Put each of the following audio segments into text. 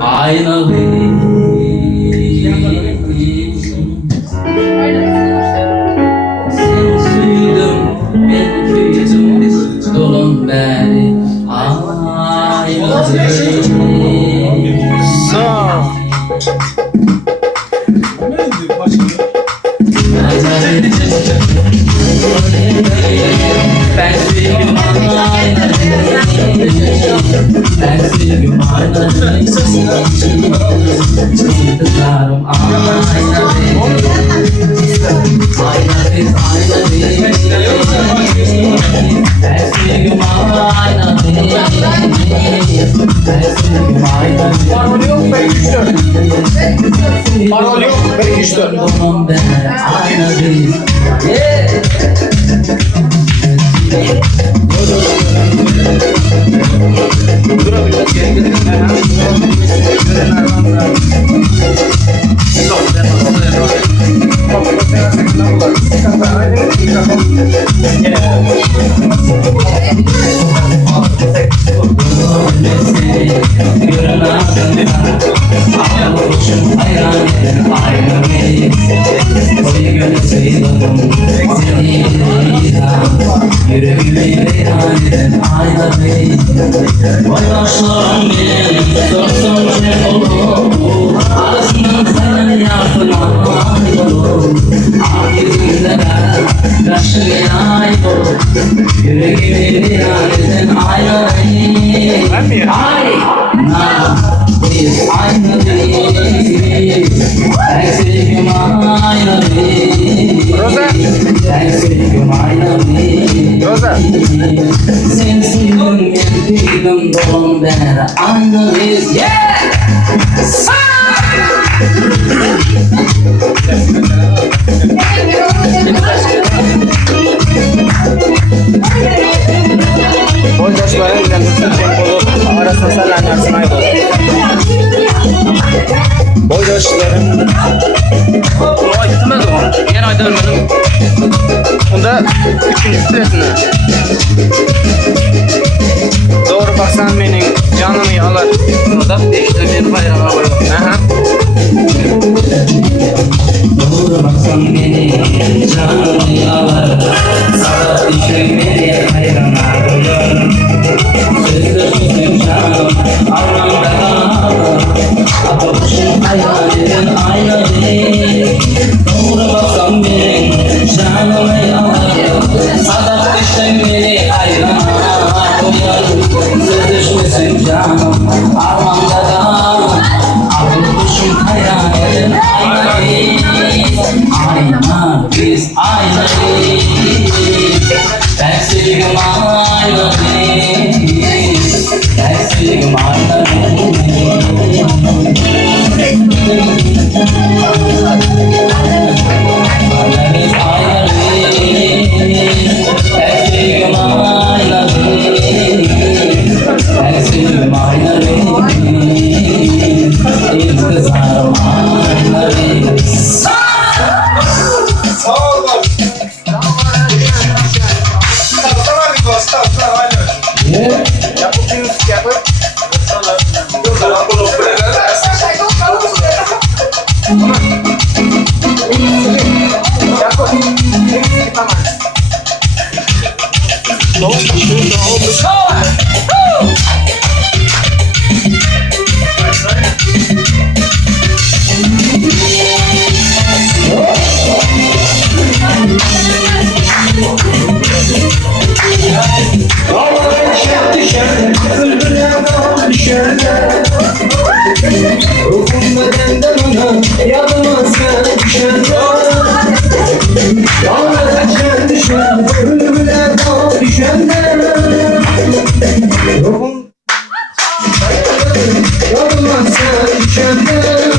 Aynalı sen suydum ben kuyudum dolun beri aynalı ben sevgim aynalı ben sevgim aynalı yıldızlarım aynalı aynalı ben sevgim aynalı ben sevgim aynalı Parol yok, belki 3-4. Parol yok, belki 3-4. Donum ben aynalı Yüreğime reyhan eden aynalı vay başlarım benim sorsam ne olur arasından sen yarsın aynalı ah yüzünde ben kaşıya yüreğime reyhan eden aynalı biz aynalı ben sevgim aynalı ben sevgim aynalı sen suydun ben kuyudum dolun beri aynalıyız Boydaşların kendisi tempolu arasında sallanyarsın ayıp. Boydaşların ay gitmez o. Yer ayda ölmedim. Bunda 3. stresini. Doğru baksan benim canımı alır. Burada işte beni bayrama koyuyor. Doğru baksan beni canımı alır sabah düşün beni bayrama koyuyor sözde tutun canım armanda kalır atılışın hayalin aynalı doğru baksan beni canımı alır sabah düşün beni bayrama koyuyor sözde tutun canım armanda kalır atılışın hayalin aynalı biz aynalı ben sevgim aynalı ben sevgim aynalı biz aynalı ben sevgim aynalı ben sevgim aynalı yıldızlarım aynalı Sağ olun. Sana bir dostum, sana aynı. Yapıp yapıp. Sana bunu ruhum bedenden ona yadıma sen düşenden yalnız sen düşen ölümüne dal düşenden ruhum yadıma sen düşenden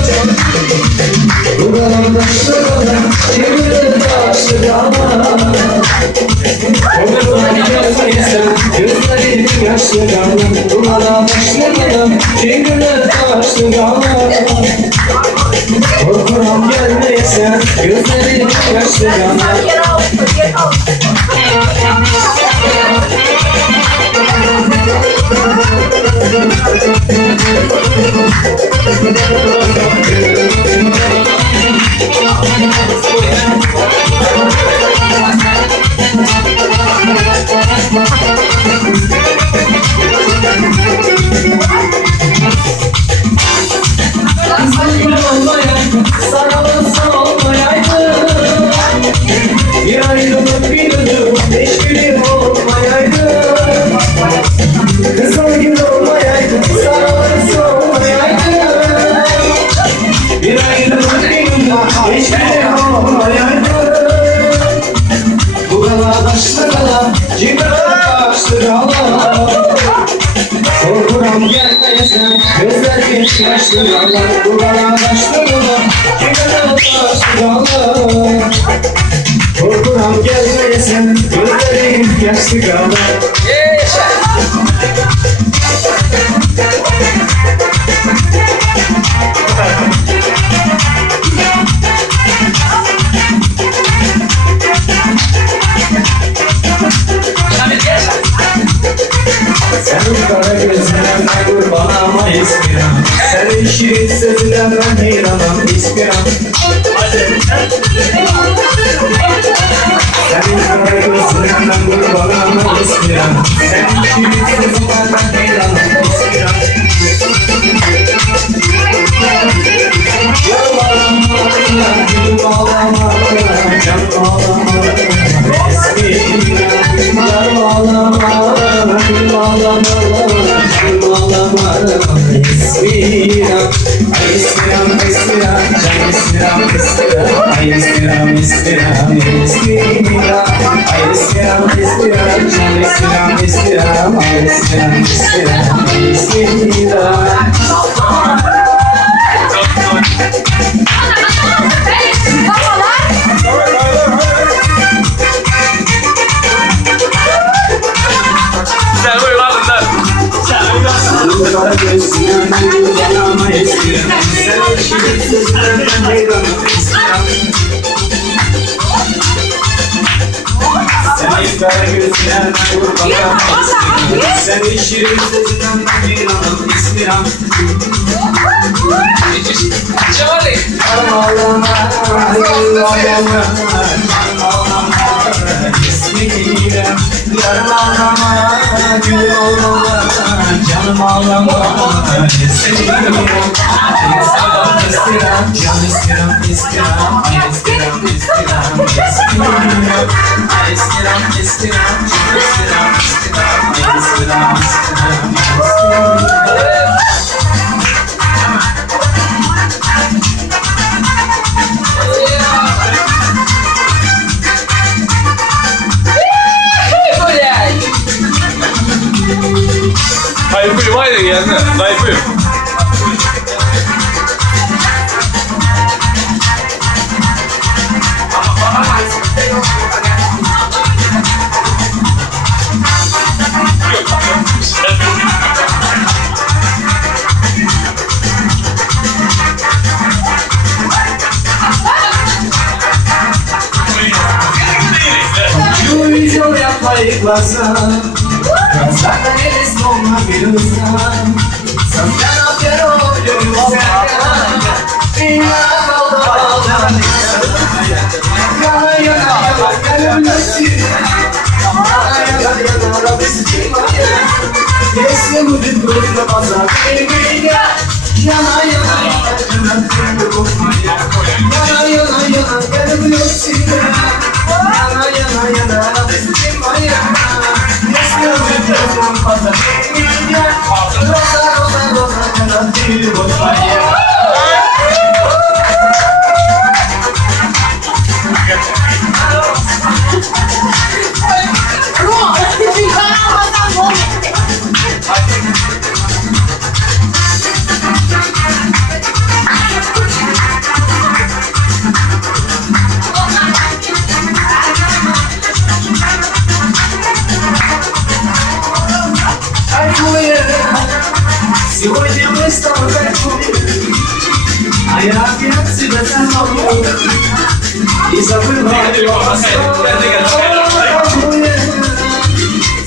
buradan taşlara çevirir taşlara Omuzdan gelmeysen gözlerim yaşlı kalır buradan taşlara çevirir taşlara korkuram gelmeysen gözlerim yaşlı kalır Sarılsa olmayaydı, bir ayrılık bir ölüm, hiçbiri olmayaydı. Kızıl gül olmayaydı, sarılsa olmayaydı, bir ayrılık bir ölüm, hiçbiri olmayaydı. Bu galadaşlı gala, cigaradaşlı gala, korkuram gelmeyesen, gözler bir yaşlı gala. Bu galadaşlı gala, cigaradaşlı gala, korkuram gelmeyesen, gözlerim yaşlı gala. Senin kara gözünden kurban ama ispiram, senin şirin sözünden ben heyranım ispiram. Senin kara gözünden kurban ama ispiram, senin şirin sözünden ben heyranım ispiram. Gül ağlama, gül ağlama, can ağlama, ispiram. Gül ağlama, gül ağlama, gül ağlama, ispiram. Ay ispiram, ispiram, can ispiram, ispiram. Ay ispiram, ispiram, ispiram. Ay ispiram, ispiram, can ispiram, ispiram. Ay ispiram, ispiram, ispiram. Sen buyur lan bunlar. Kara gözünden kurban ama ispiram, senin şirin sözünden ben heyranım ispiram. Senin kara gözünden kurban ama ispiram, senin şirin sözünden ben heyranım ispiram. Çavali. Ağlama, gül ağlama, can ağlama, ispiram. Yarım ağlama, gül ağlama, canım ağlama, ispiram. İstiram, istiram, can istiram, istiram. Ay istiram, istiram, istiram. Ay istiram, istiram, can istiram, istiram. Ay istiram, istiram, istiram. Hayır buyur hayır gelme. Hayır buyur. Şu yüzü yapmayı lazım. Zaten elis olmayabilirsen. Sen afer olursan. İnan olmadan. Yana yana gelebilirsin. Yana yana gelebilirsin. Yesin bu dünyada pazar değil. Yana yana yana yana gelebilirsin. Yana yana gelebilirsin. Сегодня мы с тобой кайфуем, а я опять себя целую и забываю.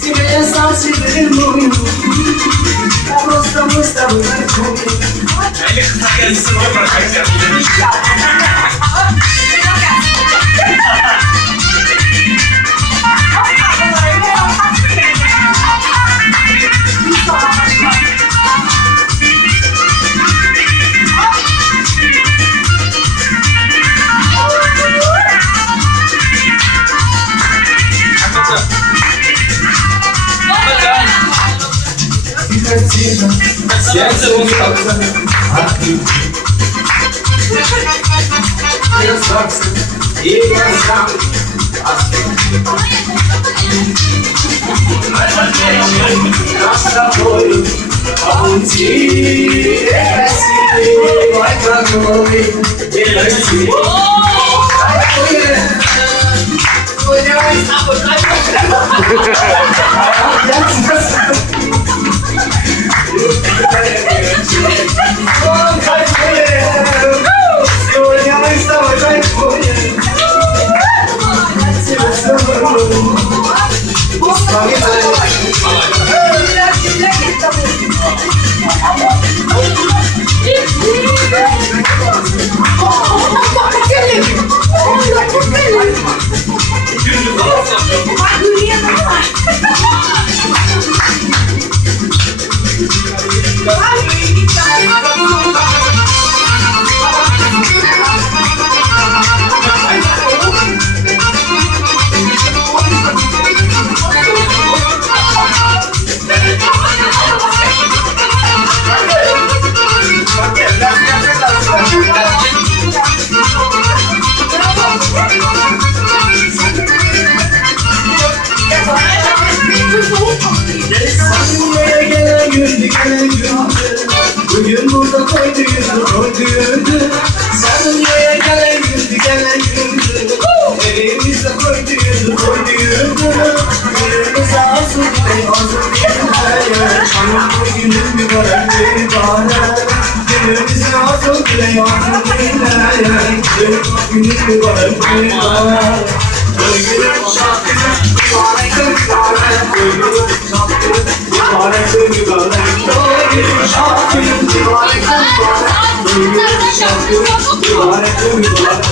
Тебе я сам silerim boyunu. Prosta prosta bunlar koyun. Eli kısa gelsin o bırakacak. Сердце усталца от любви. Красавцы и глаза нас с тобой по пути красивый мой родной делайте. Сегодня мы с тобой кайфуем. Bugün burada koydu yüzü, koydu yüzü. Sen dünyaya gelen yüzü, gelen yüzü. Elimizde koydu yüzü, koydu yüzü. Günümüz ağzı bile, ağzı bile. Hanım bugünün bir bana, bir bana. Günümüz ağzı bile, ağzı bile. Günün bir bana, bir bana. Bugünün şarkısı, mübarek mübarek. Bugünün şarkısı, mübarek mübarek. Bugünün şarkısı, mübarek mübarek. Bugünün şarkısı, mübarek mübarek.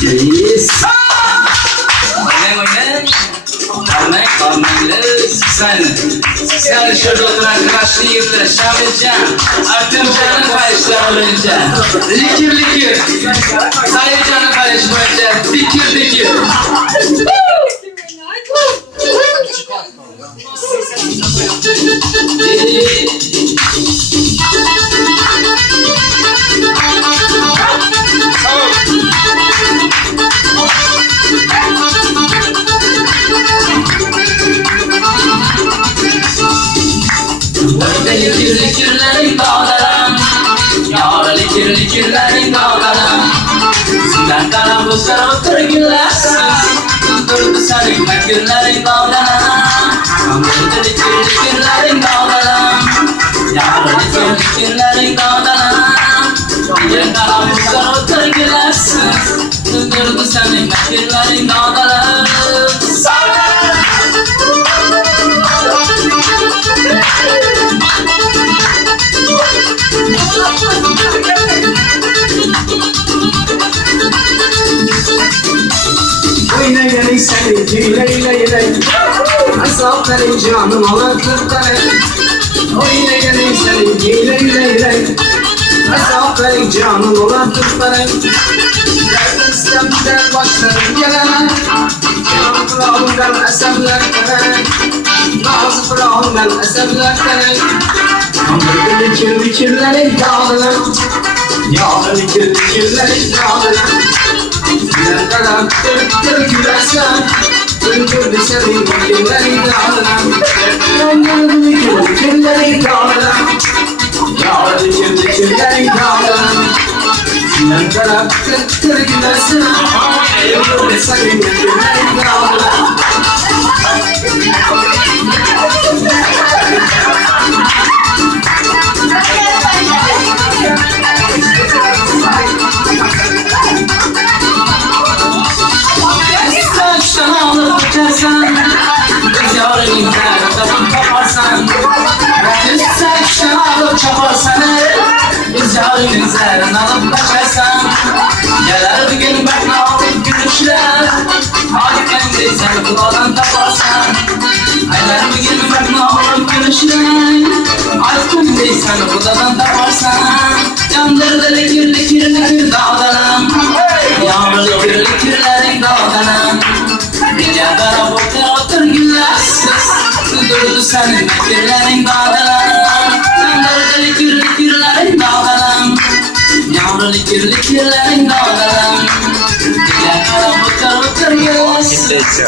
Yes. Oyna. Sen şurada oturan kıraşlı yırtır Şamilcan. Artımcan'ın kayışları olunca. Likir likir. Sayıcan'ın kayışı boyunca. Dikir dikir. Likir likirlerin dağlarım. Yağlı likir likirlerin dağlarım. Sen karavuzlar otur gülersin. Durdu senin mekirlerin dağlarım. Durdu likir likirlerin dağlarım. Yağlı likir likirlerin dağlarım. Sen karavuzlar otur gülersin. Durdu senin mekirlerin dağlarım. Oyna gelin seni, ley ley ley. Asal benim canım olan kırkları. Oyna gelin seni, ley ley ley. Asal benim canım olan kırkları. Derdim istemden başlarım gelene. Kenan kulağımdan esemler kere. Nazı kulağımdan esemler kere. Hamurda likir likirlerin dağılır. Yağlı likir likirlerin dağılır. Sen kadar kırık gülersen. Güldürdü seni likirlerin dağılır. Güldürdü likirlerin dağılır. Yağlı likir likirlerin dağılır. Sen kadar kırık gülersen. Güldürdü senin likirlerin dağdalan. Saçtan alıp uçarsan, kız yarın internette kaparsan. Saçtan alıp çaparsan, kız yarın internette alıp kaçarsan. Gelir bir gün bak ne alıp gülüşler, hadi kendi sen kulağdan taparsan. Gelir bir gün bak ne alıp gülüşler, hadi kendi sen kulağdan taparsan. Yandırdı likir likir likir dağdalan, yağmur likir likirlerin dağdalan. Geceden otur gülersiz, durdu senin likirlerin dağdalan. Yandırdı likir likirlerin dağdalan, yağmur likir likirlerin dağdalan. Geceden otur gülersiz.